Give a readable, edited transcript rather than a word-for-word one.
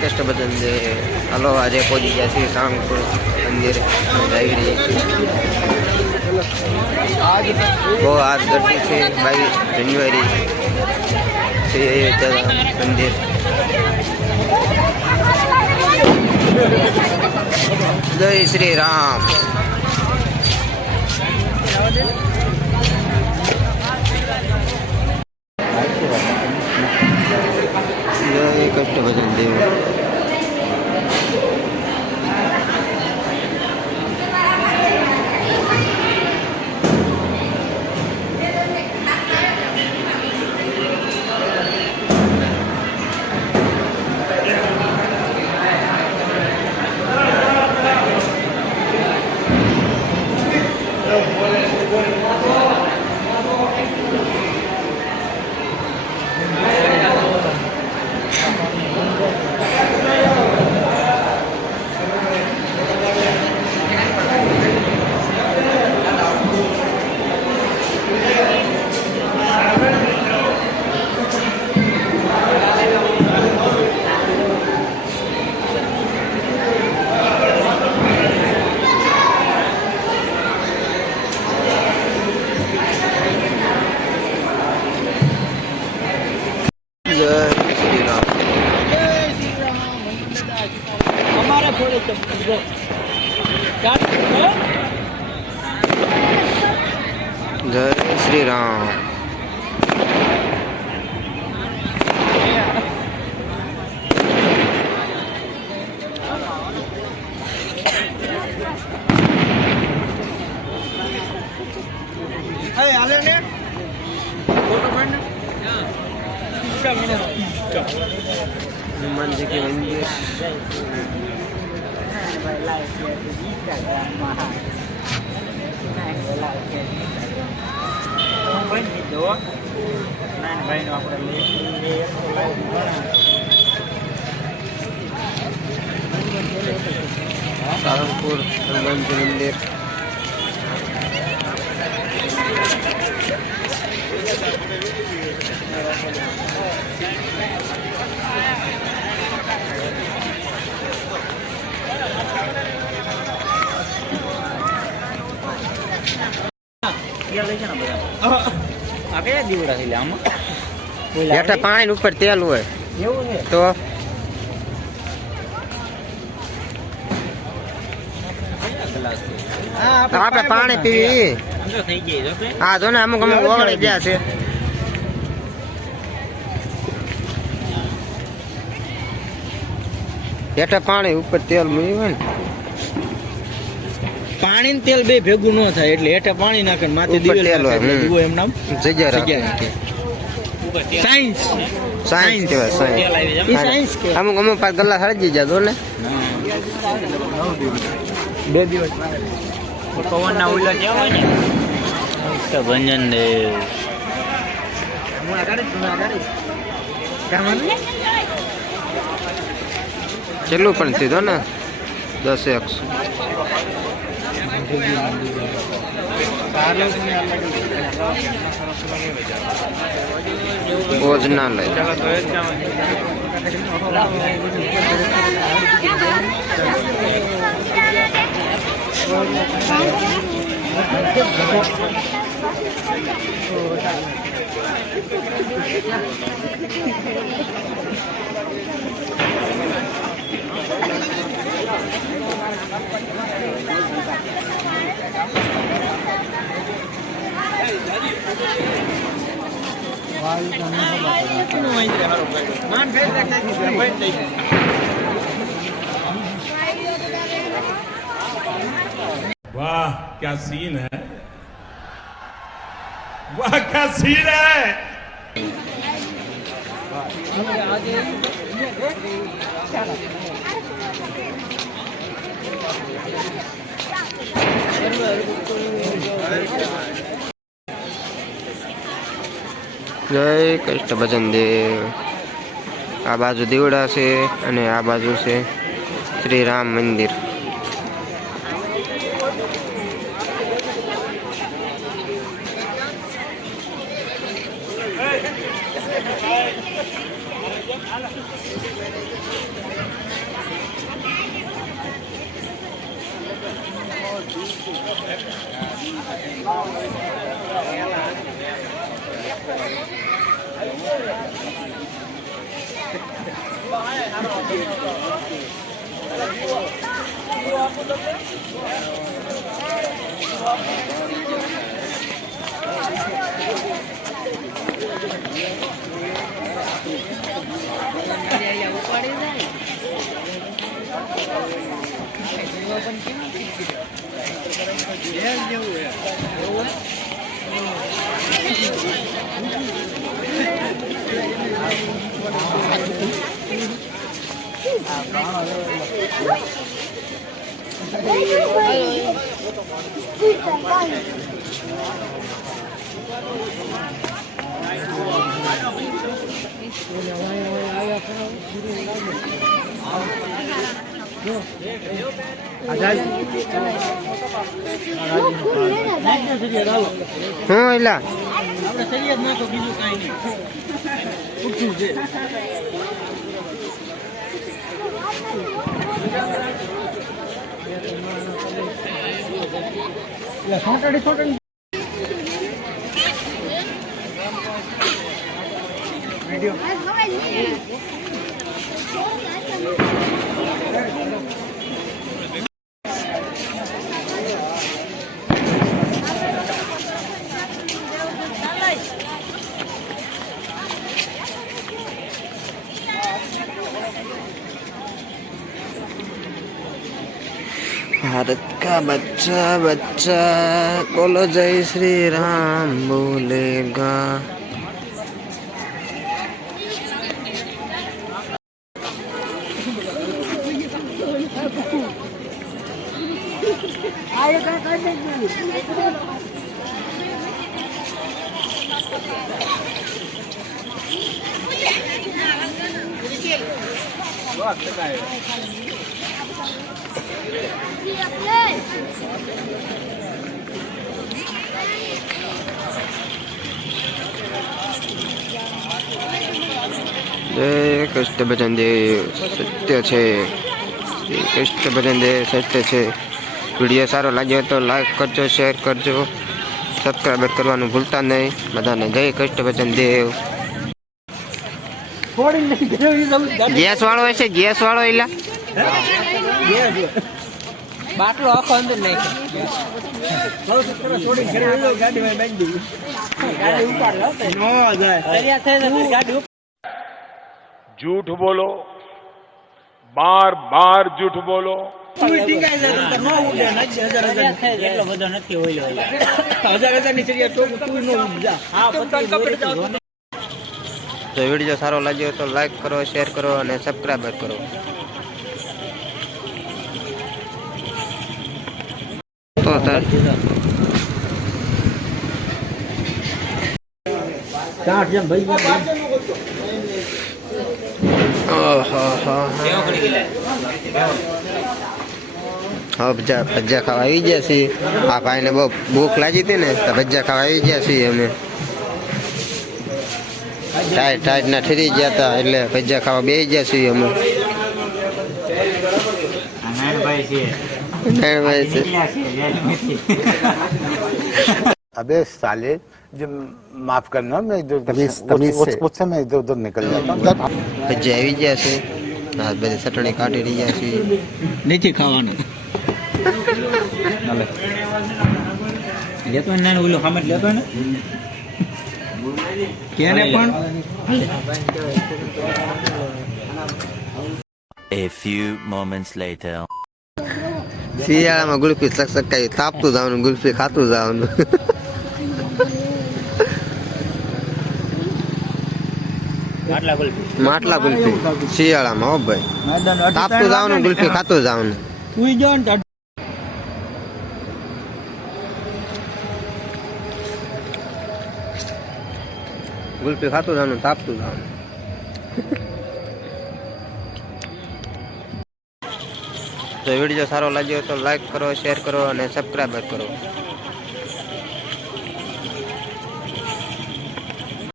કષ્ટ ભજન દે હલો આજે પહોંચી ગયા છીએ સાંગપુર મંદિર જઈ રહી બહુ आज गर्दी से 22 जनवरी से मंदिर जय श्री राम जय कष्ट भजन देव जय श्री राम हनुमान जी के मंदिर सारंगपुर हनुमान जी मंदिर पानी ऊपर तेल हुए तो આપણે પાણી પીવી હા જો ને અમુક અમુક ઓગળી ગયા છે હેઠા પાણી ઉપર તેલ મૂક્યું હોય ને પાણી ને તેલ બે ભેગું ન થાય એટલે હેઠા પાણી નાખે માથે દીવો એમ નામ જગ્યા રાખે સાયન્સ સાયન્સ કહેવાય સાયન્સ અમુક અમુક પાસ ગલ્લા હળજી જાતો ને 2 દિવસ પવન ના ઉલા કેવા હોય ને ભંજન દેવ કેટલું પણ થયું ને 10 ભોજનાલય वाह क्या सीन है, वाह क्या सीन है। जय कष्ट भजन देव। आ बाजू दीवड़ा से अने आ बाजू से श्री राम मंदिर। હું એલા भारत का बच्चा बच्चा बोलो जय श्री राम बोलेगा। जय कृष्ण भजन देव सत्य है, कृष्ण भजन देव सत्य है। विडियो सारो लगे तो लाइक करजो, शेर करजो, सब्सक्राइब करवानुं भूलता नहीं। बधाने जय कृष्ण भजन देव। गैस वाळो हशे, गैस वाळो इला બાટલો આખો અંદર નાખ્યો ગાડી ઉપાડ લો નો જાય તૈયાર થઈ જાય ગાડી झूठ बोलो, बार बार झूठ बोलो। તું ટીકાઈ જાય તો નો ઉડે નથી એટલો બધો નથી ઓઈલો હજાર ની ચરિયા તો તું નો ઉડજા હા પતી तो वीडियो सारो लगे तो लाइक करो, शेर करो और सब्सक्राइब करो। तो हाँ भज्जा खावा आई गया सी। आ भाई ने बहुत भूख लगी थी ने तो भज्जा खावा आई गया सी। हमें टाइट टाइट ना ठरी गया था એટલે ભજીયા ખાવા બેહી ગયા છીએ અમે। નાનભાઈ છે अबे साले जो माफ करना, मैं जो उस समय इधर उधर निकल जाता हूँ। ભજીયા આવી ગયા છે, આ બધી ચટણી કાઢી રહ્યા છે। નથી ખાવાનું લેતો ને ઓલો સામે લેતો ને કેને પણ A few moments later. શિયાળામાં ગુલ્ફી સકસકાઈ તાપતું જવાનું, ગુલ્ફી ખાતું જવાનું। માટલા ગુલ્ફી શિયાળામાં હો ભાઈ, તાપતું જવાનું, ગુલ્ફી ખાતું જવાનું। તું જો ને ગુલ્ફી ખાતું જવાનું, તાપતું જવાનું। तो वीडियो सारो लगे तो लाइक करो, शेर करो और सब्सक्राइब करो।